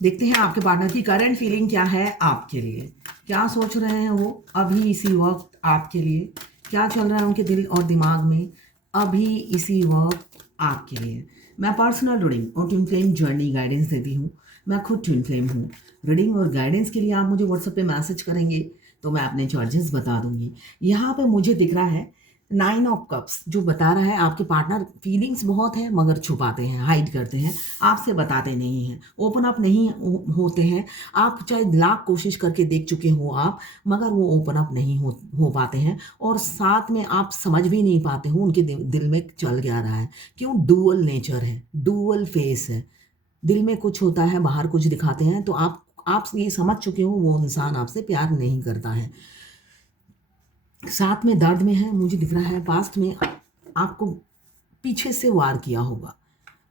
देखते हैं आपके पार्टनर की करंट फीलिंग क्या है आपके लिए। क्या सोच रहे हैं वो अभी इसी वक्त आपके लिए? क्या चल रहा है उनके दिल और दिमाग में अभी इसी वक्त आपके लिए? मैं पर्सनल रीडिंग और ट्विन फ्लेम जर्नी गाइडेंस देती हूँ। मैं खुद ट्विन फ्लेम हूँ। रीडिंग और गाइडेंस के लिए आप मुझे व्हाट्सएप पे मैसेज करेंगे तो मैं अपने चार्जेस बता दूंगी। यहाँ पे मुझे दिख रहा है 9 ऑफ कप्स, जो बता रहा है आपके पार्टनर फीलिंग्स बहुत है मगर छुपाते हैं, हाइड करते हैं, आपसे बताते नहीं हैं, ओपन अप नहीं होते हैं। आप चाहे लाख कोशिश करके देख चुके हो आप, मगर वो ओपन अप नहीं हो पाते हैं। और साथ में आप समझ भी नहीं पाते हो उनके दिल में चल क्या रहा है। क्यों? डुअल नेचर है, डुअल फेस है। दिल में कुछ होता है, बाहर कुछ दिखाते हैं। तो आप ये समझ चुके हो वो इंसान आपसे प्यार नहीं करता है, साथ में दर्द में है। मुझे दिख रहा है पास्ट में आपको पीछे से वार किया होगा,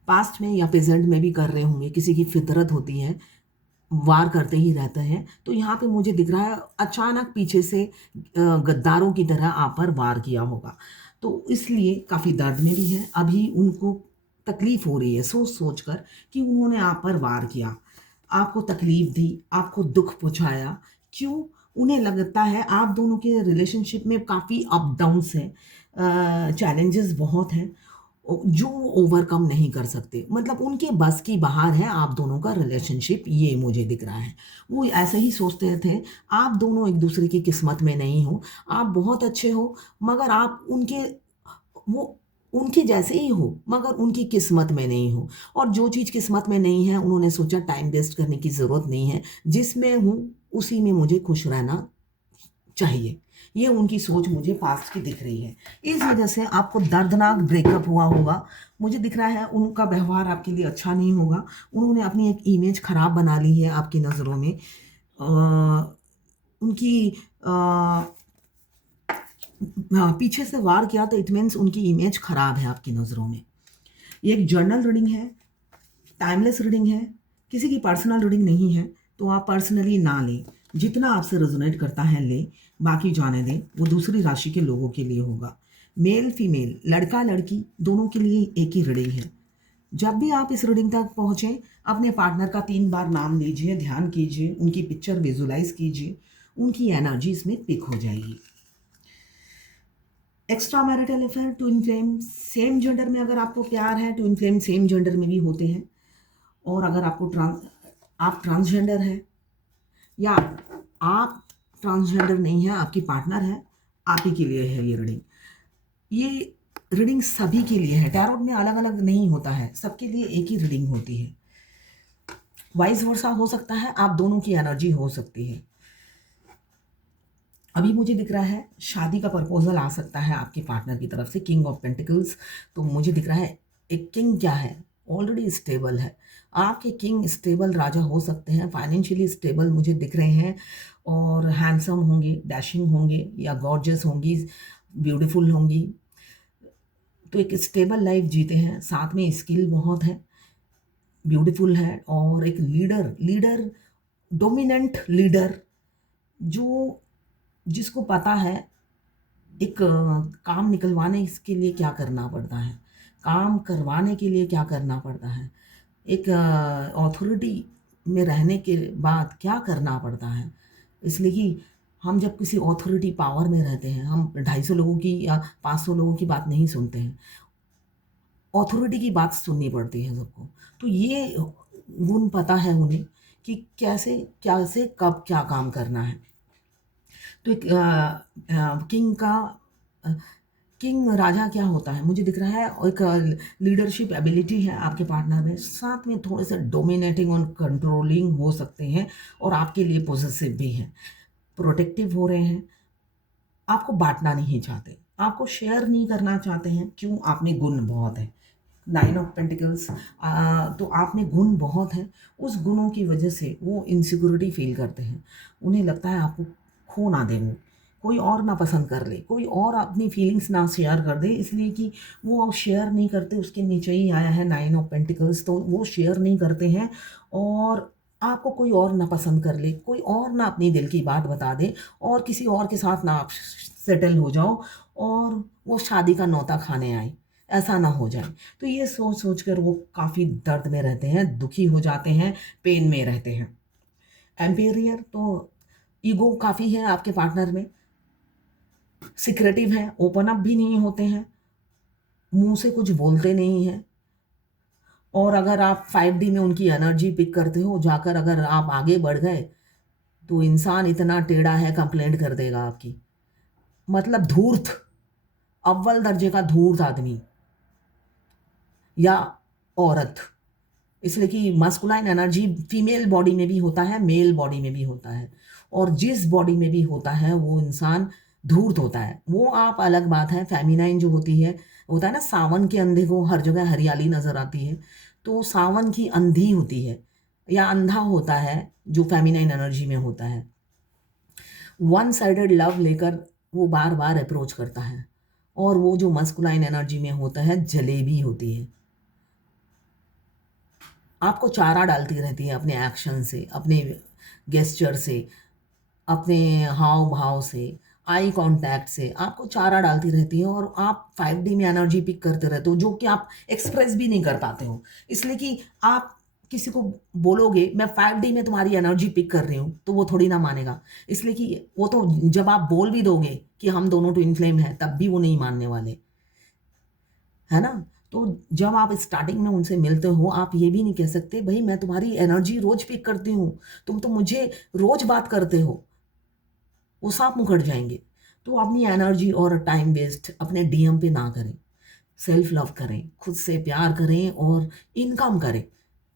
पास्ट में या प्रेजेंट में भी कर रहे होंगे। किसी की फितरत होती है, वार करते ही रहते हैं। तो यहाँ पे मुझे दिख रहा है अचानक पीछे से गद्दारों की तरह आप पर वार किया होगा। तो इसलिए काफ़ी दर्द में भी है अभी। उनको तकलीफ हो रही है सोच सोच कर कि उन्होंने आप पर वार किया, आपको तकलीफ दी, आपको दुख पहुँचाया। क्यों? उन्हें लगता है आप दोनों के रिलेशनशिप में काफ़ी अप डाउन्स हैं, चैलेंजेस बहुत हैं जो ओवरकम नहीं कर सकते। मतलब उनके बस की बाहर है आप दोनों का रिलेशनशिप, ये मुझे दिख रहा है। वो ऐसे ही सोचते थे आप दोनों एक दूसरे की किस्मत में नहीं हो। आप बहुत अच्छे हो मगर आप वो उनके जैसे ही हो मगर उनकी किस्मत में नहीं हो। और जो चीज़ किस्मत में नहीं है उन्होंने सोचा टाइम वेस्ट करने की ज़रूरत नहीं है, जिसमें हूँ उसी में मुझे खुश रहना चाहिए। ये उनकी सोच मुझे पास्ट की दिख रही है। इस वजह से आपको दर्दनाक ब्रेकअप हुआ होगा। मुझे दिख रहा है उनका व्यवहार आपके लिए अच्छा नहीं होगा। उन्होंने अपनी एक इमेज खराब बना ली है आपकी नज़रों में। उनकी हाँ, पीछे से वार किया तो इट मीन्स उनकी इमेज खराब है आपकी नज़रों में। ये एक जर्नल रीडिंग है, टाइमलेस रीडिंग है, किसी की पर्सनल रीडिंग नहीं है। तो आप पर्सनली ना लें, जितना आपसे रेजोनेट करता है लें, बाकी जाने दें। वो दूसरी राशि के लोगों के लिए होगा। मेल फीमेल, लड़का लड़की, दोनों के लिए एक ही रीडिंग है। जब भी आप इस रीडिंग तक पहुँचें अपने पार्टनर का 3 बार नाम लीजिए, ध्यान कीजिए, उनकी पिक्चर विजुलाइज कीजिए, उनकी एनर्जी इसमें पिक हो जाएगी। Extra marital affair, twin flame, same gender में अगर आपको प्यार है, ट्विन फ्लेम सेम जेंडर में भी होते हैं। और अगर आप ट्रांसजेंडर हैं या आप ट्रांसजेंडर नहीं है, आपकी पार्टनर है, आप ही के लिए है ये रीडिंग। ये रीडिंग सभी के लिए है। टैरोट में अलग अलग नहीं होता है, सबके लिए एक ही रीडिंग होती है। वाइस वर्सा हो सकता है, आप दोनों की एनर्जी हो सकती है। अभी मुझे दिख रहा है शादी का प्रपोजल आ सकता है आपके पार्टनर की तरफ से, किंग ऑफ पेंटिकल्स। तो मुझे दिख रहा है एक किंग क्या है, ऑलरेडी स्टेबल है। आपके किंग स्टेबल राजा हो सकते हैं, फाइनेंशियली स्टेबल मुझे दिख रहे हैं। और हैंडसम होंगे, डैशिंग होंगे या गॉर्जियस होंगी, ब्यूटीफुल होंगी। तो एक स्टेबल लाइफ जीते हैं, साथ में स्किल बहुत है, ब्यूटीफुल है। और एक लीडर लीडर डोमिनेंट लीडर, जो जिसको पता है एक काम निकलवाने के लिए क्या करना पड़ता है, काम करवाने के लिए क्या करना पड़ता है, एक अथॉरिटी में रहने के बाद क्या करना पड़ता है। इसलिए कि हम जब किसी अथॉरिटी पावर में रहते हैं, हम 250 लोगों की या 500 लोगों की बात नहीं सुनते हैं, अथॉरिटी की बात सुननी पड़ती है सबको। तो ये गुण पता है उन्हें कि कैसे कैसे कब क्या काम करना है। तो एक किंग का किंग राजा क्या होता है मुझे दिख रहा है, एक लीडरशिप एबिलिटी है आपके पार्टनर में, साथ में थोड़े से डोमिनेटिंग और कंट्रोलिंग हो सकते हैं। और आपके लिए पॉसेसिव भी हैं, प्रोटेक्टिव हो रहे हैं, आपको बांटना नहीं चाहते, आपको शेयर नहीं करना चाहते हैं। क्यों? आप में गुण बहुत है, 9 ऑफ पेंटिकल्स। तो आप में गुण बहुत है, उस गुणों की वजह से वो इनसिक्योरिटी फील करते हैं। उन्हें लगता है आपको खो ना दें, वो कोई और ना पसंद कर ले, कोई और अपनी फीलिंग्स ना शेयर कर दे, इसलिए कि वो शेयर नहीं करते। उसके नीचे ही आया है 9 ऑफ पेंटिकल्स, तो वो शेयर नहीं करते हैं। और आपको कोई और ना पसंद कर ले, कोई और ना अपनी दिल की बात बता दे, और किसी और के साथ ना आप सेटल हो जाओ और वो शादी का न्योता खाने आए। ऐसा ना हो जाए। तो ये सोच सोच कर वो काफ़ी दर्द में रहते हैं, दुखी हो जाते हैं, पेन में रहते हैं। एम्पेरियर तो ईगो काफ़ी है आपके पार्टनर में, सिक्रेटिव है, ओपन अप भी नहीं होते हैं, मुंह से कुछ बोलते नहीं हैं। और अगर आप 5D में उनकी एनर्जी पिक करते हो, जाकर अगर आप आगे बढ़ गए तो इंसान इतना टेढ़ा है, कंप्लेंट कर देगा आपकी। मतलब धूर्त, अव्वल दर्जे का धूर्त आदमी या औरत। इसलिए कि मस्कुलाइन एनर्जी फीमेल बॉडी में भी होता है, मेल बॉडी में भी होता है, और जिस बॉडी में भी होता है वो इंसान धूर्त होता है। वो आप अलग बात है, फेमिनाइन जो होती है, होता है ना, सावन के अंधे को हर जगह हरियाली नजर आती है, तो सावन की अंधी होती है या अंधा होता है जो फेमिनाइन एनर्जी में होता है। वन साइडेड लव लेकर वो बार बार अप्रोच करता है, और वो जो मस्कुलाइन एनर्जी में होता है जलेबी होती है, आपको चारा डालती रहती है अपने एक्शन से, अपने गेस्चर से, अपने हाव भाव से, आई कांटेक्ट से आपको चारा डालती रहती है, और आप 5D में एनर्जी पिक करते रहते हो जो कि आप एक्सप्रेस भी नहीं कर पाते हो। इसलिए कि आप किसी को बोलोगे मैं 5D में तुम्हारी एनर्जी पिक कर रही हूँ तो वो थोड़ी ना मानेगा। इसलिए कि वो तो जब आप बोल भी दोगे कि हम दोनों ट्विन फ्लेम हैं तब भी वो नहीं मानने वाले, है ना। तो जब आप स्टार्टिंग में उनसे मिलते हो, आप ये भी नहीं कह सकते भाई मैं तुम्हारी एनर्जी रोज पिक करती हूँ, तुम तो मुझे रोज बात करते हो, वो सांप मुकड़ जाएंगे। तो अपनी एनर्जी और टाइम वेस्ट अपने डीएम पे ना करें, सेल्फ लव करें, खुद से प्यार करें और इनकम करें।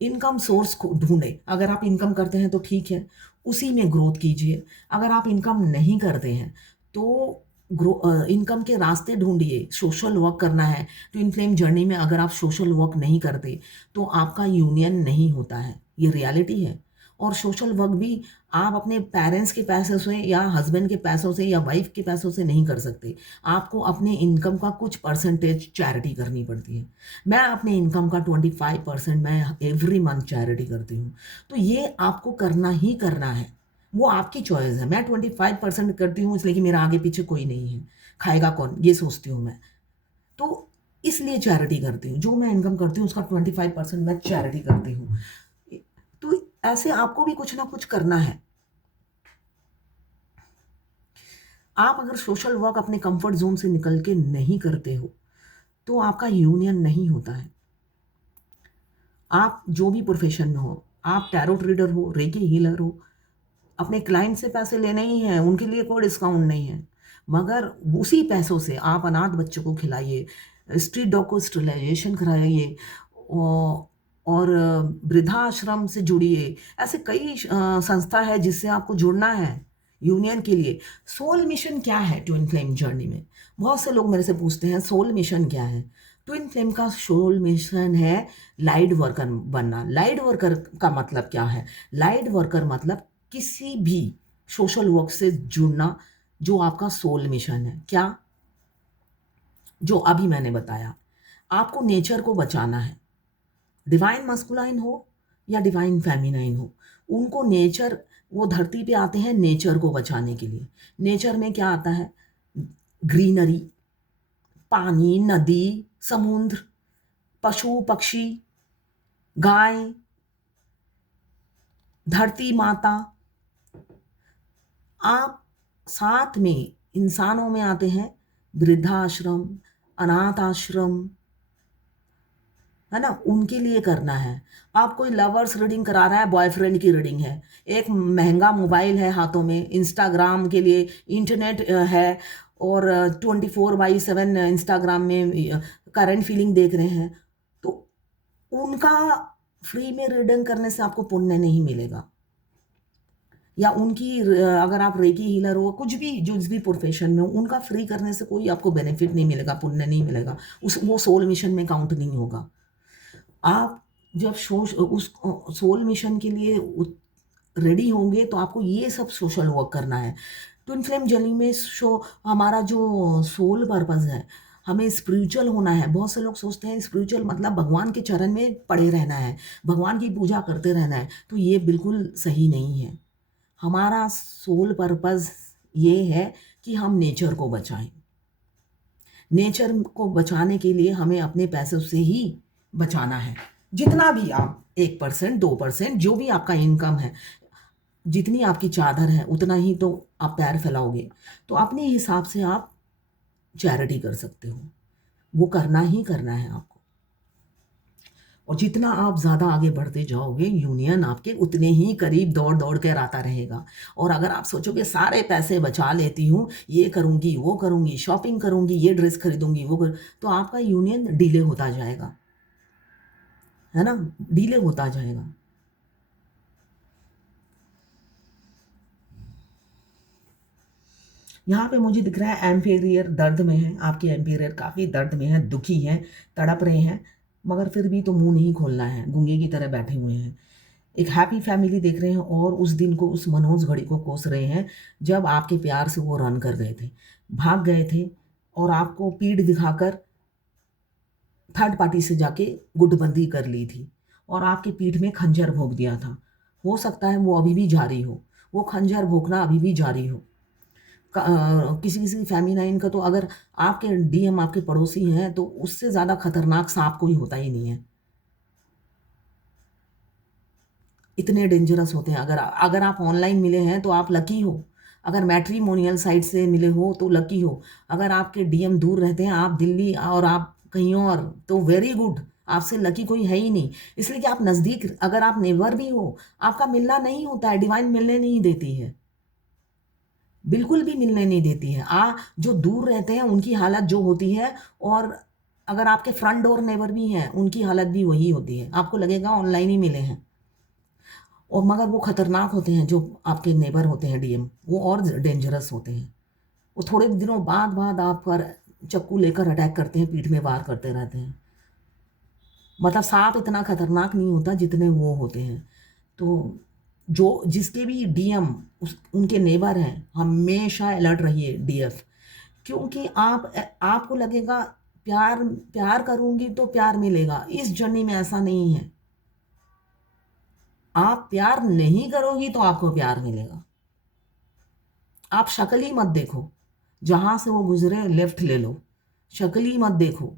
इनकम सोर्स को ढूंढें। अगर आप इनकम करते हैं तो ठीक है, उसी में ग्रोथ कीजिए। अगर आप इनकम नहीं करते हैं तो इनकम के रास्ते ढूंढिए। सोशल वर्क करना है तो इन फ्लेम जर्नी में अगर आप सोशल वर्क नहीं करते तो आपका यूनियन नहीं होता है, ये रियलिटी है। और सोशल वर्क भी आप अपने पेरेंट्स के पैसों से या हस्बैंड के पैसों से या वाइफ के पैसों से नहीं कर सकते। आपको अपने इनकम का कुछ परसेंटेज चैरिटी करनी पड़ती है। मैं अपने इनकम का 25% मैं एवरी मंथ चैरिटी करती हूँ। तो ये आपको करना ही करना है, वो आपकी चॉइस है। मैं 25% करती हूँ इसलिए कि मेरा आगे पीछे कोई नहीं है, खाएगा कौन, ये सोचती हूँ मैं। तो इसलिए चैरिटी करती हूँ, जो मैं इनकम करती हूँ उसका 25% मैं चैरिटी करती हूँ। तो ऐसे आपको भी कुछ ना कुछ करना है। आप अगर सोशल वर्क अपने कंफर्ट जोन से निकल के नहीं करते हो तो आपका यूनियन नहीं होता है। आप जो भी प्रोफेशन में हो, आप टैरो रीडर हो, रेकी हीलर हो, अपने क्लाइंट से पैसे लेने ही हैं, उनके लिए कोई डिस्काउंट नहीं है। मगर उसी पैसों से आप अनाथ बच्चों को खिलाइए, स्ट्रीट डॉग को स्टरलाइजेशन कराइए, और वृद्धाश्रम से जुड़िए। ऐसे कई संस्था है जिससे आपको जुड़ना है यूनियन के लिए। सोल मिशन क्या है ट्विन फ्लेम जर्नी में? बहुत से लोग मेरे से पूछते हैं सोल मिशन क्या है। ट्विन फ्लेम का सोल मिशन है लाइट वर्कर बनना। लाइट वर्कर का मतलब क्या है? लाइट वर्कर मतलब किसी भी सोशल वर्क से जुड़ना, जो आपका सोल मिशन है। क्या? जो अभी मैंने बताया, आपको नेचर को बचाना है। डिवाइन मस्कुलाइन हो या डिवाइन फेमिनाइन हो, उनको नेचर, वो धरती पे आते हैं नेचर को बचाने के लिए। नेचर में क्या आता है? ग्रीनरी, पानी, नदी, समुद्र, पशु पक्षी, गाय, धरती माता। आप साथ में इंसानों में आते हैं वृद्धाश्रम, अनाथ आश्रम, है ना, उनके लिए करना है। आप कोई लवर्स रीडिंग करा रहा है, बॉयफ्रेंड की रीडिंग है, एक महंगा मोबाइल है हाथों में, इंस्टाग्राम के लिए इंटरनेट है, और 24/7 इंस्टाग्राम में करंट फीलिंग देख रहे हैं, तो उनका फ्री में रीडिंग करने से आपको पुण्य नहीं मिलेगा। या उनकी अगर आप रेकी हीलर हो, कुछ भी जिस भी प्रोफेशन में हो, उनका फ्री करने से कोई आपको बेनिफिट नहीं मिलेगा, पुण्य नहीं मिलेगा, उस वो सोल मिशन में काउंट नहीं होगा। आप जब उस सोल मिशन के लिए रेडी होंगे तो आपको ये सब सोशल वर्क करना है। ट्विन फ्लेम जर्नी में हमारा जो सोल पर्पस है, हमें स्पिरिचुअल होना है। बहुत से लोग सोचते हैं स्पिरिचुअल मतलब भगवान के चरण में पड़े रहना है, भगवान की पूजा करते रहना है, तो ये बिल्कुल सही नहीं है। हमारा सोल पर्पस ये है कि हम नेचर को बचाएं। नेचर को बचाने के लिए हमें अपने पैसों से ही बचाना है। जितना भी आप 1% 2% जो भी आपका इनकम है, जितनी आपकी चादर है उतना ही तो आप पैर फैलाओगे। तो अपने हिसाब से आप चैरिटी कर सकते हो, वो करना ही करना है आपको। और जितना आप ज़्यादा आगे बढ़ते जाओगे, यूनियन आपके उतने ही करीब दौड़ दौड़ कर आता रहेगा। और अगर आप सोचोगे सारे पैसे बचा लेती हूँ, ये करूँगी वो करूँगी, शॉपिंग करूँगी, ये ड्रेस खरीदूँगी वो तो आपका यूनियन डिले होता जाएगा, है ना? डिले होता जाएगा। यहाँ पे मुझे दिख रहा है एम्पेरियर दर्द में है, आपके एम्पेरियर काफ़ी दर्द में है, दुखी हैं, तड़प रहे हैं, मगर फिर भी तो मुंह नहीं खोलना है, गूंगे की तरह बैठे हुए हैं। एक हैप्पी फैमिली देख रहे हैं और उस दिन को, उस मनोज घड़ी को कोस रहे हैं जब आपके प्यार से वो रन कर गए थे, भाग गए थे और आपको पीठ दिखाकर थर्ड पार्टी से जाके गुटबंदी कर ली थी और आपके पीठ में खंजर भोंक दिया था। हो सकता है वो अभी भी जारी हो, वो खंजर भोंकना अभी भी जारी हो। किसी किसी फेमिनाइन का तो अगर आपके डीएम आपके पड़ोसी हैं तो उससे ज़्यादा खतरनाक सांप कोई होता ही नहीं है। इतने डेंजरस होते हैं। अगर अगर आप ऑनलाइन मिले हैं तो आप लकी हो, अगर मैट्रिमोनियल साइट से मिले हो तो लकी हो, अगर आपके डीएम दूर रहते हैं, आप दिल्ली और आप कहीं और, तो वेरी गुड, आपसे लकी कोई है ही नहीं। इसलिए कि आप नज़दीक, अगर आप नेबर भी हो, आपका मिलना नहीं होता है, डिवाइन मिलने नहीं देती है, बिल्कुल भी मिलने नहीं देती है। जो दूर रहते हैं उनकी हालत जो होती है, और अगर आपके फ्रंट डोर नेबर भी हैं उनकी हालत भी वही होती है, आपको लगेगा ऑनलाइन ही मिले हैं। और मगर वो खतरनाक होते हैं जो आपके नेबर होते हैं डीएम, वो और डेंजरस होते हैं। वो थोड़े दिनों बाद बाद आप पर चाकू लेकर अटैक करते हैं, पीठ में वार करते रहते हैं। मतलब सांप इतना खतरनाक नहीं होता जितने वो होते हैं। तो जो जिसके भी डीएम उनके नेबर हैं, हमेशा अलर्ट रहिए डीएफ, क्योंकि आपको लगेगा प्यार प्यार करूंगी तो प्यार मिलेगा। इस जर्नी में ऐसा नहीं है, आप प्यार नहीं करोगी तो आपको प्यार मिलेगा। आप शक्ल ही मत देखो, जहां से वो गुजरे लेफ्ट ले लो, शक्ल ही मत देखो।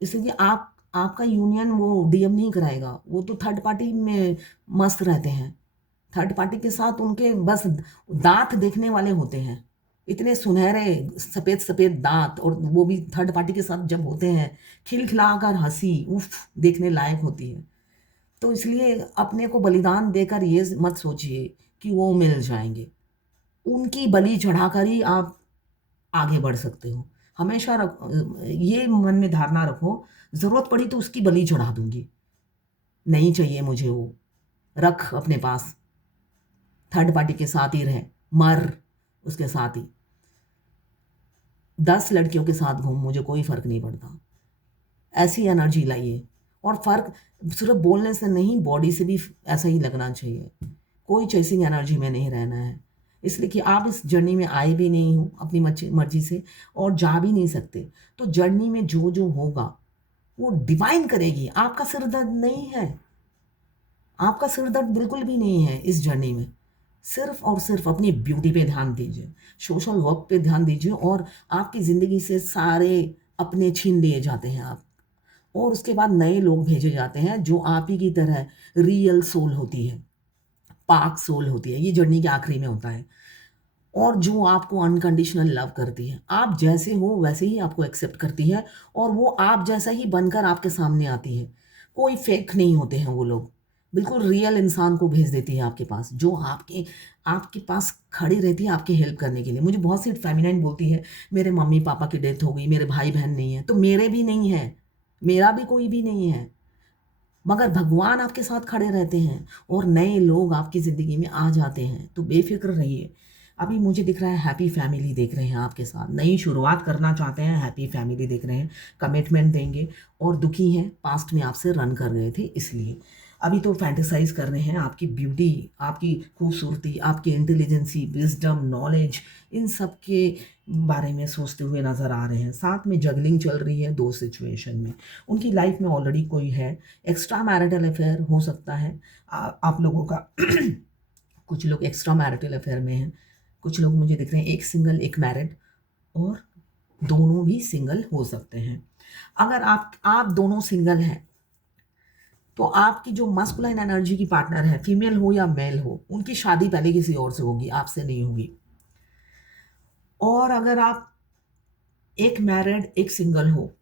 इसलिए आपका यूनियन वो डीएम नहीं कराएगा, वो तो थर्ड पार्टी में मस्त रहते हैं। थर्ड पार्टी के साथ उनके बस दांत देखने वाले होते हैं, इतने सुनहरे सफ़ेद सफ़ेद दांत, और वो भी थर्ड पार्टी के साथ जब होते हैं, खिलखिलाकर हंसी उफ देखने लायक होती है। तो इसलिए अपने को बलिदान देकर ये मत सोचिए कि वो मिल जाएंगे, उनकी बलि चढ़ाकर ही आप आगे बढ़ सकते हो। हमेशा ये मन में धारणा रखो, ज़रूरत पड़ी तो उसकी बलि चढ़ा दूंगी, नहीं चाहिए मुझे वो, रख अपने पास, थर्ड पार्टी के साथ ही रहे, मर उसके साथ ही, 10 लड़कियों के साथ घूम, मुझे कोई फ़र्क नहीं पड़ता। ऐसी एनर्जी लाइए, और फ़र्क सिर्फ बोलने से नहीं, बॉडी से भी ऐसा ही लगना चाहिए। कोई चेसिंग एनर्जी में नहीं रहना है, इसलिए कि आप इस जर्नी में आए भी नहीं हो अपनी मर्जी से, और जा भी नहीं सकते। तो जर्नी में जो जो होगा वो डिवाइन करेगी, आपका सिर दर्द नहीं है, आपका सिर दर्द बिल्कुल भी नहीं है इस जर्नी में। सिर्फ और सिर्फ अपनी ब्यूटी पे ध्यान दीजिए, सोशल वर्क पे ध्यान दीजिए, और आपकी ज़िंदगी से सारे अपने छीन लिए जाते हैं आप, और उसके बाद नए लोग भेजे जाते हैं जो आप ही की तरह रियल सोल होती है, पाक सोल होती है। ये जर्नी के आखिरी में होता है, और जो आपको अनकंडीशनल लव करती है, आप जैसे हो वैसे ही आपको एक्सेप्ट करती है, और वो आप जैसा ही बनकर आपके सामने आती है। कोई फेक नहीं होते हैं वो लोग, बिल्कुल रियल इंसान को भेज देती है आपके पास, जो आपके आपके पास खड़ी रहती है आपकी हेल्प करने के लिए। मुझे बहुत सी फेमिनाइन बोलती है, मेरे मम्मी पापा की डेथ हो गई, मेरे भाई बहन नहीं है, तो मेरे भी नहीं है, मेरा भी कोई भी नहीं है, मगर भगवान आपके साथ खड़े रहते हैं, और नए लोग आपकी ज़िंदगी में आ जाते हैं। तो बेफिक्र रहिए। अभी मुझे दिख रहा है हैप्पी फैमिली देख रहे हैं आपके साथ, नई शुरुआत करना चाहते हैं, हैप्पी फैमिली देख रहे हैं, कमिटमेंट देंगे, और दुखी हैं, पास्ट में आपसे रन कर गए थे इसलिए। अभी तो फैंटेसाइज कर रहे हैं आपकी ब्यूटी, आपकी खूबसूरती, आपकी इंटेलिजेंसी, विजडम, नॉलेज, इन सब के बारे में सोचते हुए नज़र आ रहे हैं। साथ में जगलिंग चल रही है दो सिचुएशन में, उनकी लाइफ में ऑलरेडी कोई है, एक्स्ट्रा मैरिटल अफेयर हो सकता है आप लोगों का। कुछ लोग एक्स्ट्रा मैरिटल अफेयर में हैं, कुछ लोग मुझे दिख रहे हैं एक सिंगल एक मैरिड, और दोनों भी सिंगल हो सकते हैं। अगर आप दोनों सिंगल हैं तो आपकी जो मस्कुलाइन एनर्जी की पार्टनर है, फीमेल हो या मेल हो, उनकी शादी पहले किसी और से होगी, आपसे नहीं होगी। और अगर आप एक मैरिड एक सिंगल हो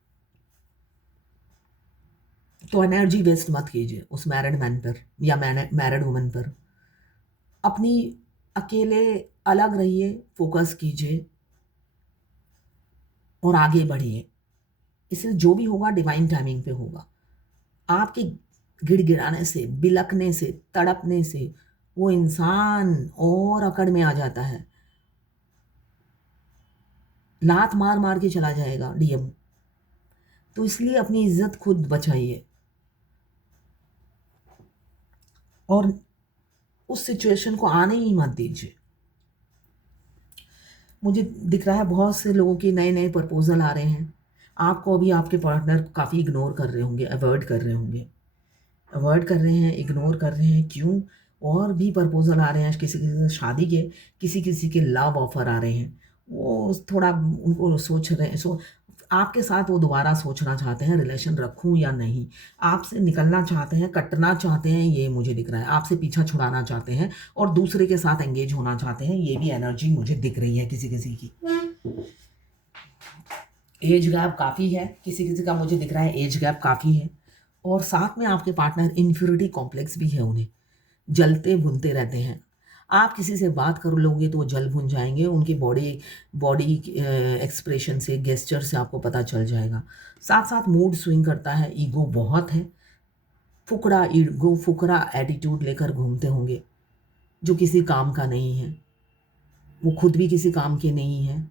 तो एनर्जी वेस्ट मत कीजिए उस मैरिड मैन पर या मैरिड वुमन पर। अपनी अकेले अलग रहिए, फोकस कीजिए और आगे बढ़िए। इससे जो भी होगा डिवाइन टाइमिंग पे होगा। आपके गिड़गिड़ाने से, बिलकने से, तड़पने से वो इंसान और अकड़ में आ जाता है, लात मार मार के चला जाएगा डीएम। तो इसलिए अपनी इज्जत खुद बचाइए और उस सिचुएशन को आने ही मत दीजिए। मुझे दिख रहा है बहुत से लोगों के नए नए प्रपोजल आ रहे हैं। आपको अभी आपके पार्टनर काफ़ी इग्नोर कर रहे होंगे, अवॉइड कर रहे होंगे, अवॉइड कर रहे हैं, इग्नोर कर रहे हैं। क्यों? और भी प्रपोजल आ रहे हैं किसी किसी से शादी के, किसी किसी के लव ऑफर आ रहे हैं। वो थोड़ा उनको सोच रहे हैं, आपके साथ वो दोबारा सोचना चाहते हैं रिलेशन रखूं या नहीं, आपसे निकलना चाहते हैं, कटना चाहते हैं, ये मुझे दिख रहा है। आपसे पीछा छुड़ाना चाहते हैं और दूसरे के साथ एंगेज होना चाहते हैं, ये भी एनर्जी मुझे दिख रही है किसी किसी की। एज गैप काफ़ी है, किसी किसी का मुझे दिख रहा है एज गैप काफ़ी है। और साथ में आपके पार्टनर इन्फ्योरिटी कॉम्प्लेक्स भी है, उन्हें जलते भुनते रहते हैं। आप किसी से बात कर लोगे तो वो जल भुन जाएंगे, उनकी बॉडी बॉडी एक्सप्रेशन से, गेस्चर से आपको पता चल जाएगा। साथ साथ मूड स्विंग करता है, ईगो बहुत है, फुकड़ा ईगो, फुकरा एटीट्यूड लेकर घूमते होंगे जो किसी काम का नहीं है। वो खुद भी किसी काम के नहीं है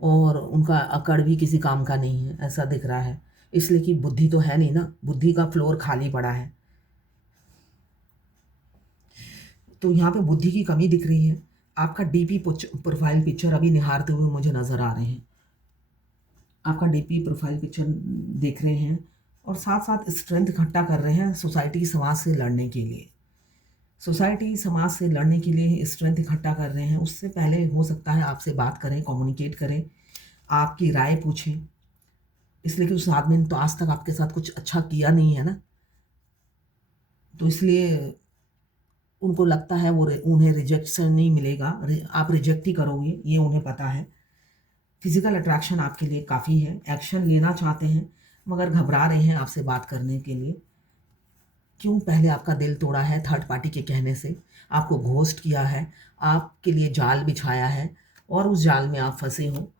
और उनका अकड़ भी किसी काम का नहीं है, ऐसा दिख रहा है। इसलिए कि बुद्धि तो है नहीं ना, बुद्धि का फ्लोर खाली पड़ा है। तो यहाँ पे बुद्धि की कमी दिख रही है। आपका डीपी प्रोफाइल पिक्चर अभी निहारते हुए मुझे नज़र आ रहे हैं। आपका डीपी प्रोफाइल पिक्चर देख रहे हैं और साथ साथ स्ट्रेंथ इकट्ठा कर रहे हैं सोसाइटी समाज से लड़ने के लिए। सोसाइटी समाज से लड़ने के लिए स्ट्रेंथ इकट्ठा कर रहे हैं। उससे पहले हो सकता है आपसे बात करें, कम्युनिकेट करें, आपकी राय पूछें, इसलिए कि उस आदमी ने तो आज तक आपके साथ कुछ अच्छा किया नहीं है ना। तो इसलिए उनको लगता है उन्हें रिजेक्शन नहीं मिलेगा, आप रिजेक्ट ही करोगे, ये उन्हें पता है। फिजिकल अट्रैक्शन आपके लिए काफ़ी है, एक्शन लेना चाहते हैं मगर घबरा रहे हैं आपसे बात करने के लिए। क्यों? पहले आपका दिल तोड़ा है थर्ड पार्टी के कहने से, आपको घोस्ट किया है, आपके लिए जाल बिछाया है और उस जाल में आप फंसे हो।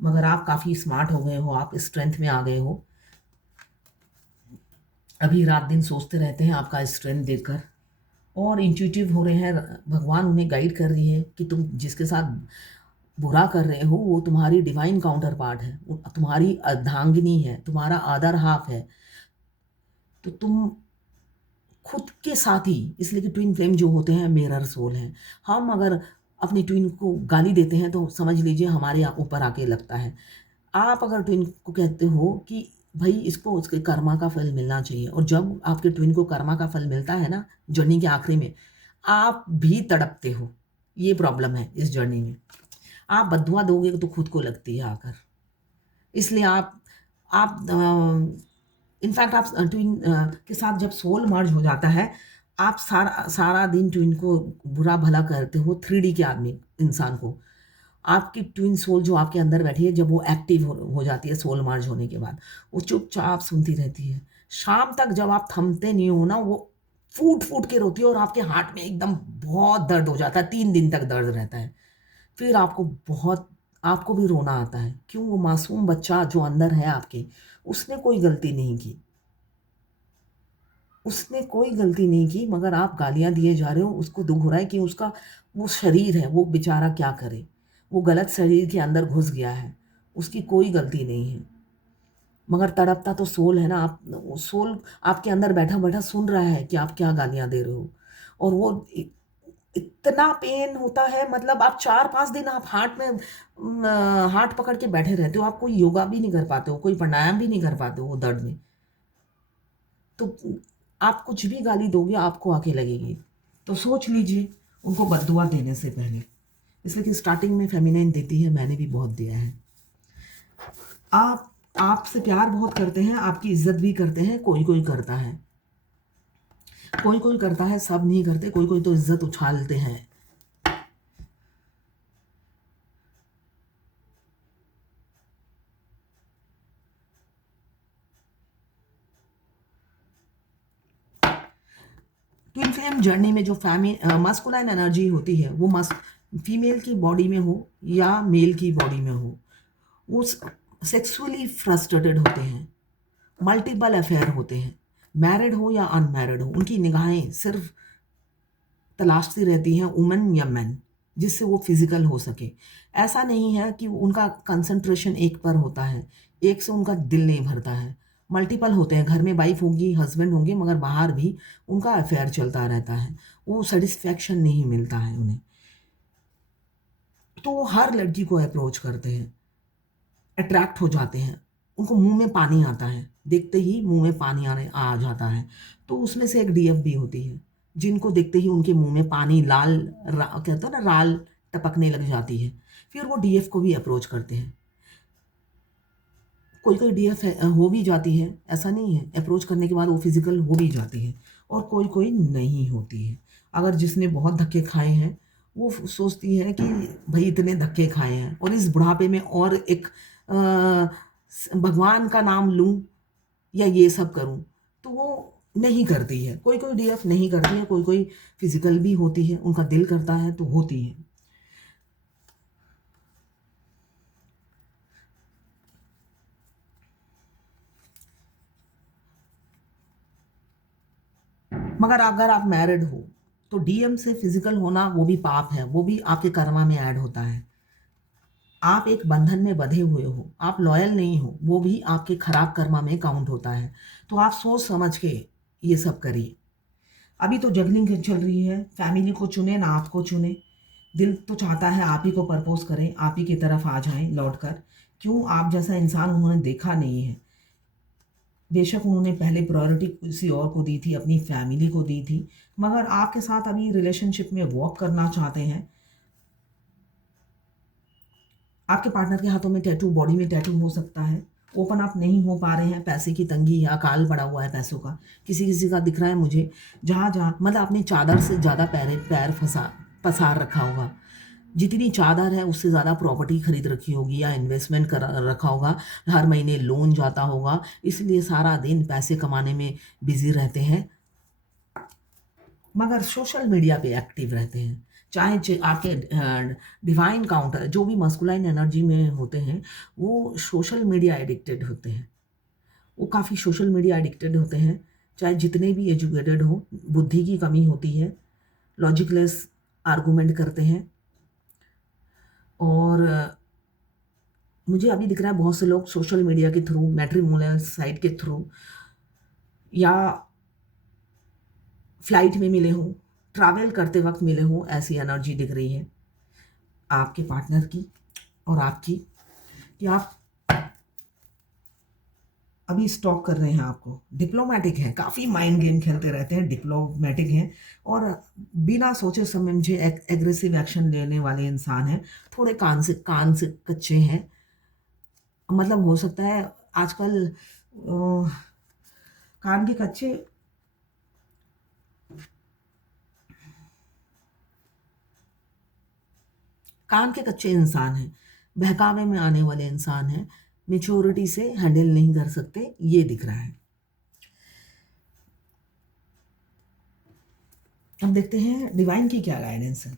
मगर आप काफ़ी स्मार्ट हो गए हो, आप स्ट्रेंथ में आ गए हो। अभी रात दिन सोचते रहते हैं आपका स्ट्रेंथ देखकर और इंट्यूटिव हो रहे हैं। भगवान उन्हें गाइड कर रही है कि तुम जिसके साथ बुरा कर रहे हो वो तुम्हारी डिवाइन काउंटर पार्ट है, वो तुम्हारी अर्धांगिनी है, तुम्हारा अदर हाफ है। तो तुम खुद के साथ ही, इसलिए कि ट्विन फ्लेम जो होते हैं मिरर सोल हैं। हम अगर अपनी ट्विन को गाली देते हैं तो समझ लीजिए हमारे ऊपर आके लगता है। आप अगर ट्विन को कहते हो कि भाई इसको उसके कर्मा का फल मिलना चाहिए, और जब आपके ट्विन को कर्मा का फल मिलता है ना जर्नी के आखिरी में, आप भी तड़पते हो। ये प्रॉब्लम है इस जर्नी में। आप बद्दुआ दोगे तो खुद को लगती है आकर। इसलिए आप इनफैक्ट आप ट्विन के साथ जब सोल मर्ज हो जाता है, आप सारा सारा दिन ट्विन को बुरा भला करते हो, 3D के आदमी इंसान को। आपकी ट्विन सोल जो आपके अंदर बैठी है, जब वो एक्टिव हो जाती है सोल मर्ज होने के बाद, वो चुपचाप सुनती रहती है। शाम तक जब आप थमते नहीं हो ना, वो फूट फूट के रोती है और आपके हार्ट में एकदम बहुत दर्द हो जाता है, 3 दिन तक दर्द रहता है। फिर आपको भी रोना आता है। क्यों? वो मासूम बच्चा जो अंदर है आपके, उसने कोई गलती नहीं की, उसने कोई गलती नहीं की, मगर आप गालियाँ दिए जा रहे हो। उसको दुःख हो रहा है कि उसका वो शरीर है, वो बेचारा क्या करे, वो गलत शरीर के अंदर घुस गया है, उसकी कोई गलती नहीं है। मगर तड़पता तो सोल है ना, आप सोल आपके अंदर बैठा-बैठा सुन रहा है कि आप क्या गालियाँ दे रहे हो। और वो इतना पेन होता है, मतलब आप 4-5 दिन आप हाथ पकड़ के बैठे रहते हो, आप कोई योगा भी नहीं कर पाते हो, कोई प्राणायाम भी नहीं कर पाते हो वो दर्द में। तो आप कुछ भी गाली दोगे आपको आके लगेगी। तो सोच लीजिए उनको बद्दुआ देने से पहले, इसलिए कि स्टार्टिंग में फेमिनाइन देती है, मैंने भी बहुत दिया है। आप आपसे प्यार बहुत करते हैं, आपकी इज्जत भी करते हैं, कोई कोई करता है, कोई कोई करता है, सब नहीं करते, कोई कोई तो इज्जत उछालते हैं। ट्विन फ्लेम जर्नी में जो मस्कुलाइन एनर्जी होती है वो फीमेल की बॉडी में हो या मेल की बॉडी में हो, वो सेक्सुअली फ्रस्ट्रेटेड होते हैं, मल्टीपल अफेयर होते हैं, मैरिड हो या अनमैरिड हो, उनकी निगाहें सिर्फ तलाशती रहती हैं वुमेन या मैन जिससे वो फिजिकल हो सके। ऐसा नहीं है कि उनका कंसंट्रेशन एक पर होता है, एक से उनका दिल नहीं भरता है, मल्टीपल होते हैं। घर में वाइफ होगी, हस्बैंड होंगे, मगर बाहर भी उनका अफेयर चलता रहता है, वो सेटिस्फैक्शन नहीं मिलता है उन्हें। तो वो हर लड़की को अप्रोच करते हैं, अट्रैक्ट हो जाते हैं, उनको मुंह में पानी आता है, देखते ही मुंह में पानी आने आ जाता है। तो उसमें से एक डीएफ भी होती है जिनको देखते ही उनके मुंह में पानी कहते हैं ना, लाल टपकने लग जाती है। फिर वो डीएफ को भी अप्रोच करते हैं। कोई कोई डीएफ हो भी जाती है, ऐसा नहीं है, अप्रोच करने के बाद वो फिजिकल हो भी जाती है, और कोई कोई नहीं होती है। अगर जिसने बहुत धक्के खाए हैं वो सोचती है कि भाई इतने धक्के खाए हैं और इस बुढ़ापे में और एक भगवान का नाम लूं या ये सब करूं, तो वो नहीं करती है। कोई कोई डीएफ नहीं करती है, कोई कोई फिजिकल भी होती है, उनका दिल करता है तो होती है। मगर अगर आप मैरिड हो तो डीएम से फिजिकल होना वो भी पाप है, वो भी आपके कर्मा में ऐड होता है। आप एक बंधन में बंधे हुए हो, आप लॉयल नहीं हो, वो भी आपके खराब कर्मा में काउंट होता है। तो आप सोच समझ के ये सब करिए। अभी तो जगलिंग चल रही है, फैमिली को चुने ना आपको चुने। दिल तो चाहता है आप ही को प्रपोज करें, आप ही की तरफ आ जाएं लौट कर। क्यों? आप जैसा इंसान उन्होंने देखा नहीं है। बेशक उन्होंने पहले प्रायोरिटी किसी और को दी थी, अपनी फैमिली को दी थी, मगर आपके साथ अभी रिलेशनशिप में वॉक करना चाहते हैं। आपके पार्टनर के हाथों में टैटू, बॉडी में टैटू हो सकता है, ओपन अप नहीं हो पा रहे हैं, पैसे की तंगी या अकाल पड़ा हुआ है पैसों का। किसी किसी का दिख रहा है मुझे, जहाँ जहाँ मतलब अपनी चादर से ज़्यादा पैर फंसा पसार रखा होगा। जितनी चादर है उससे ज़्यादा प्रॉपर्टी खरीद रखी होगी या इन्वेस्टमेंट कर रखा होगा, हर महीने लोन जाता होगा, इसलिए सारा दिन पैसे कमाने में बिजी रहते हैं, मगर सोशल मीडिया पे एक्टिव रहते हैं। चाहे आपके डिवाइन काउंटर जो भी मस्कुलाइन एनर्जी में होते हैं, वो सोशल मीडिया एडिक्टेड होते हैं, वो काफ़ी सोशल मीडिया एडिक्टेड होते हैं। चाहे जितने भी एजुकेटेड हो, बुद्धि की कमी होती है, लॉजिकलेस आर्गूमेंट करते हैं। और मुझे अभी दिख रहा है बहुत से लोग सोशल मीडिया के थ्रू, मैट्रिमोनियल साइट के थ्रू या फ्लाइट में मिले हों, ट्रैवल करते वक्त मिले हों, ऐसी एनर्जी दिख रही है आपके पार्टनर की और आपकी, कि आप अभी स्टॉक कर रहे हैं आपको। डिप्लोमेटिक हैं, काफ़ी माइंड गेम खेलते रहते हैं, डिप्लोमेटिक हैं और बिना सोचे समझे एग्रेसिव एक्शन लेने वाले इंसान हैं। थोड़े कान से कच्चे हैं, मतलब हो सकता है आजकल कान के कच्चे, कान के कच्चे इंसान हैं, बहकावे में आने वाले इंसान हैं, मेच्योरिटी से हैंडल नहीं कर सकते, ये दिख रहा है। अब देखते हैं डिवाइन की क्या गाइडेंस है।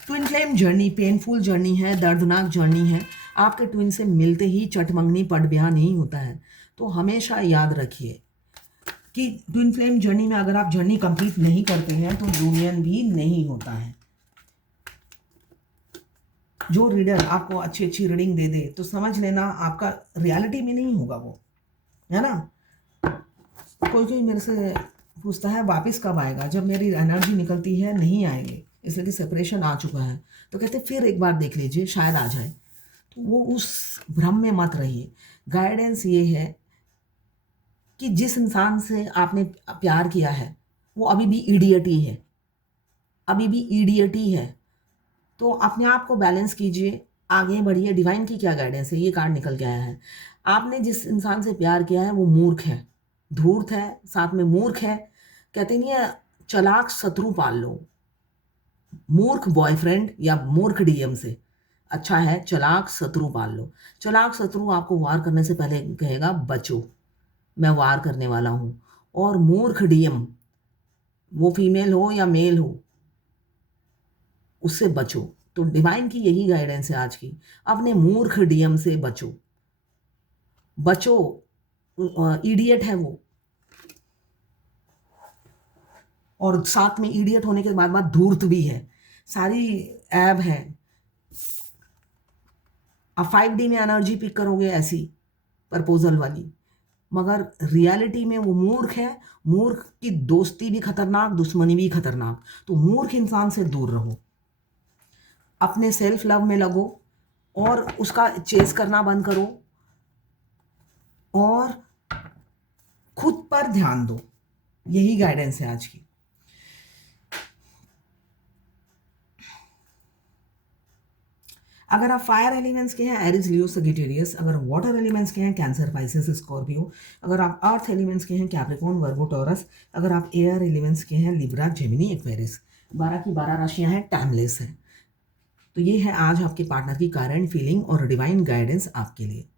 Twin flame journey painful journey है, दर्दनाक जर्नी है। आपके ट्विन से मिलते ही चटमंगनी पट ब्याह नहीं होता है। तो हमेशा याद रखिए कि ट्विन फ्लेम जर्नी में अगर आप जर्नी कंप्लीट नहीं करते हैं तो यूनियन भी नहीं होता है। जो रीडर आपको अच्छी अच्छी रीडिंग दे दे तो समझ लेना आपका रियलिटी में नहीं होगा वो, है ना। कोई कोई मेरे से पूछता है वापस कब आएगा, जब मेरी एनर्जी निकलती है नहीं आएंगे, इसलिए कि सेपरेशन आ चुका है। तो कहते फिर एक बार देख लीजिए, शायद आ जाए। तो वो उस भ्रम में मत रहिए। गाइडेंस ये है कि जिस इंसान से आपने प्यार किया है वो अभी भी इडियट ही है, अभी भी इडियट ही है। तो अपने आप को बैलेंस कीजिए, आगे बढ़िए। डिवाइन की क्या गाइडेंस है, ये कार्ड निकल के आया है। आपने जिस इंसान से प्यार किया है वो मूर्ख है, धूर्त है, साथ में मूर्ख है। कहते नहीं है, चालाक शत्रु पाल लो। मूर्ख बॉयफ्रेंड या मूर्ख डीएम से अच्छा है चालाक शत्रु पाल लो। चालाक शत्रु आपको वार करने से पहले कहेगा बचो, मैं वार करने वाला हूँ। और मूर्ख डीएम, वो फीमेल हो या मेल हो, उससे बचो। तो डिवाइन की यही गाइडेंस है आज की, अपने मूर्ख डीएम से बचो, बचो। इडियट है वो, और साथ में इडियट होने के बाद धूर्त भी है, सारी ऐब है। आप 5D में एनर्जी पिक करोगे ऐसी प्रपोजल वाली, मगर रियलिटी में वो मूर्ख है। मूर्ख की दोस्ती भी खतरनाक, दुश्मनी भी खतरनाक। तो मूर्ख इंसान से दूर रहो, अपने सेल्फ लव में लगो और उसका चेस करना बंद करो और खुद पर ध्यान दो। यही गाइडेंस है आज की। अगर आप फायर एलिमेंट्स के हैं, एरिस लियो सगिटेरियस। अगर वाटर एलिमेंट्स के हैं, कैंसर पाइसेस स्कॉर्पियो। अगर आप अर्थ एलिमेंट्स के हैं, कैप्रिकॉर्न वर्गो टॉरस। अगर आप एयर एलिमेंट्स के हैं, लिब्रा जेमिनी एक्वेरियस। 12 की 12 राशियां हैं, टाइमलेस है। तो ये है आज आपके पार्टनर की करंट फीलिंग और डिवाइन गाइडेंस आपके लिए।